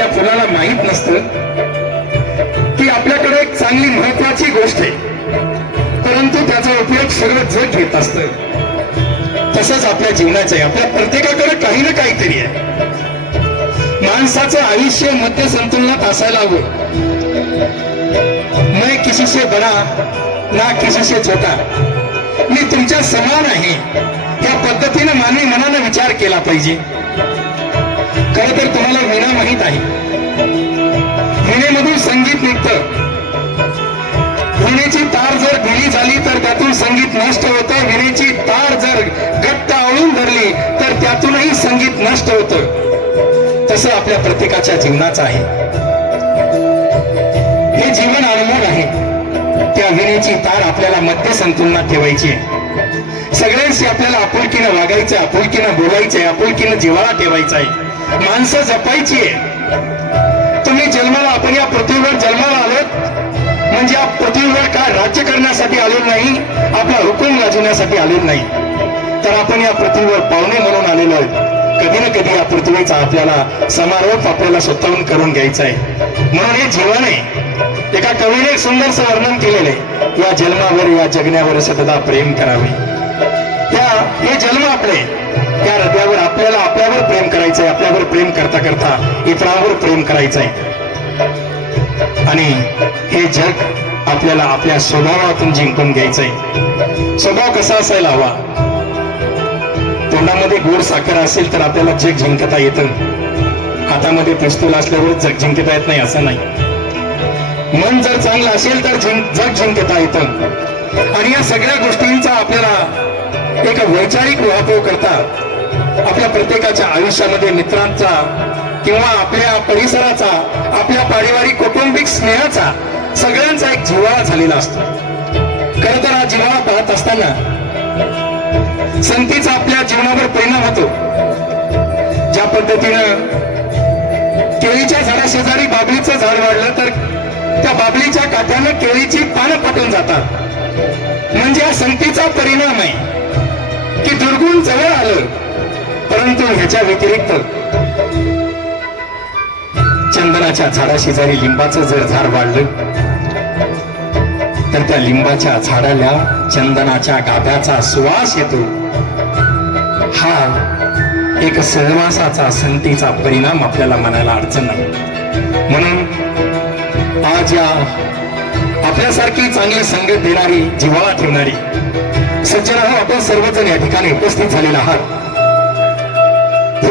त्या फुलाला माहीत नसतं. की आपल्याकडे एक चांगली महत्वाची गोष्ट आहे. परंतु त्याचा उपयोग सगळं जग घेत असत. तसंच आपल्या जीवनाचं आहे. आपल्या प्रत्येकाकडे काही ना काहीतरी आहे. माणसाचं आयुष्य मध्य संतुलनात असायला हवं. मैं किसी से बडा ना किसी से छोटा. मी तुमच्या समान आहे. या पद्धतीनं मानवी मनानं विचार केला पाहिजे. खर तर तुम्हाला वीणा माहीत आहे. विणेमधून संगीत निघतं. विणेची तार जर ढिली झाली तर त्यातून संगीत नष्ट होतं. विणेची तार जर घट्ट आवळून धरली तर त्यातूनही संगीत नष्ट होतं. तसं आपल्या प्रत्येकाच्या जीवनाचं आहे. हे जीवन अनमोल आहे. त्या विणेची तार आपल्याला मध्य संतुलनात ठेवायची आहे. सगळ्यांशी आपल्याला आपुलकीनं वागायचं आपुलकीनं बोलायचंय आपुलकीनं जिव्हाळा ठेवायचा आहे. माणसं जपायची आहे. तुम्ही जन्माला आपण या पृथ्वीवर जन्माला आलोत. म्हणजे या पृथ्वीवर काय राज्य करण्यासाठी आलो नाही आपला हुकूम गाजवण्यासाठी आलेलो नाही. तर आपण या पृथ्वीवर पाहुणे म्हणून आलेलो आहोत. कधी ना कधी या पृथ्वीचा आपल्याला समारोप आपल्याला स्वतःहून करून घ्यायचा आहे. म्हणून हे जीवन आहे. एका कवीने एक वर्णन केलेलं आहे. या जन्मावर या जगण्यावर सतदा प्रेम करावे. त्या हे जन्म आपले. या हृदयावर करायचंय आपल्यावर प्रेम करता करता इतरांवर प्रेम करायचंय. आणि हे जग आपल्याला आपल्या स्वभावातून जिंकून घ्यायचंय. स्वभाव कसा असायला हवा? तोंडामध्ये गोड साखर असेल तर आपल्याला जग जिंकता येतं. हातामध्ये पिस्तूल असल्यावर जग जिंकता येत नाही असं नाही. मन जर चांगलं असेल तर जग जिंकता येतं. आणि या सगळ्या गोष्टींचा आपल्याला एक वैचारिक वाहतूक करता आपल्या प्रत्येकाच्या आयुष्यामध्ये मित्रांचा किंवा आपल्या परिसराचा आपल्या पारिवारिक कौटुंबिक स्नेहाचा सगळ्यांचा एक जिव्हाळा झालेला असतो. खर तर हा जिव्हाळा पाहत असताना संतीचा आपल्या जीवनावर परिणाम होतो. ज्या पद्धतीनं केळीच्या झाडा शेजारी बाबलीचं झाड वाढलं तर त्या बाबलीच्या काठ्यानं केळीची पानं पटून जातात. म्हणजे हा संतीचा परिणाम आहे. की दुर्गुण जवळ आलं ह्याच्या व्यतिरिक्त चंदनाच्या झाडा शेजारी लिंबाचं जर झाड वाढलं तर त्या लिंबाच्या झाडाला चंदनाच्या गाभ्याचा सुवास येतो. हा एक सहवासाचा संतीचा परिणाम आपल्याला मनाला अडचण नाही. म्हणून आज या आपल्यासारखी चांगली संगत देणारी जिव्हाळा ठेवणारी सज्जन आपण सर्वजण या ठिकाणी उपस्थित झालेला आहात.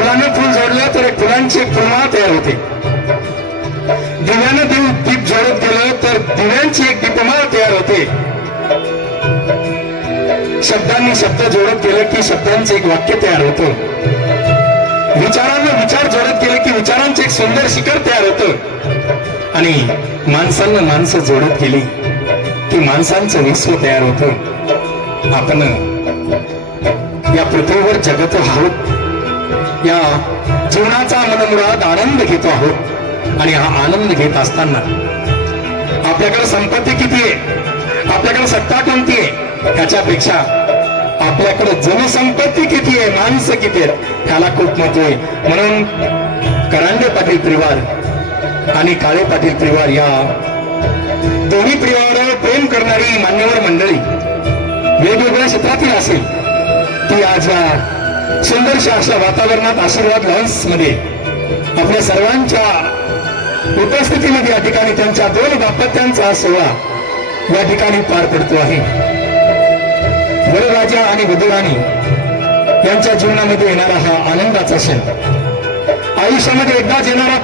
फुलानं फुल जोडलं तर फुलांची एक तयार होते. दिव्यानं देव दीप जोडत गेलं तर दिव्यांची एक दीपमाळ तयार होते. शब्दांनी शब्द जोडत गेलं की शब्दांचं एक वाक्य तयार होतं. विचारांना विचार जोडत गेले की विचारांचे एक सुंदर शिखर तयार होतं. आणि माणसांना माणसं जोडत गेली की माणसांचं विश्व तयार होतं. आपण या पृथ्वीवर जगत आहोत. या जीवनाचा मनमुराद आनंद घेतो आहोत आणि हा आनंद घेत असताना आपल्याकडे संपत्ती किती आहे? आपल्याकडे सत्ता कोणती आहे? त्याच्यापेक्षा आपल्याकडे जनसंपत्ती किती आहे? माणसं किती आहेत? त्याला खूप महत्त्व आहे. म्हणून करांडे पाटील परिवार आणि काळे पाटील परिवार या दोन्ही परिवारावर प्रेम करणारी मान्यवर मंडळी वेगवेगळ्या क्षेत्रातील असेल ती आज या सुंदरशा अशा वातावरणात आशीर्वादमध्ये आपल्या सर्वांच्या उपस्थितीमध्ये या ठिकाणी त्यांच्या दोन दाम्पत्यांचा सोहळा या ठिकाणी पार पडतो आहे. वरराजा आणि वधुराणी यांच्या जीवनामध्ये येणारा हा आनंदाचा क्षण. आयुष्यामध्ये एकदाच येणारा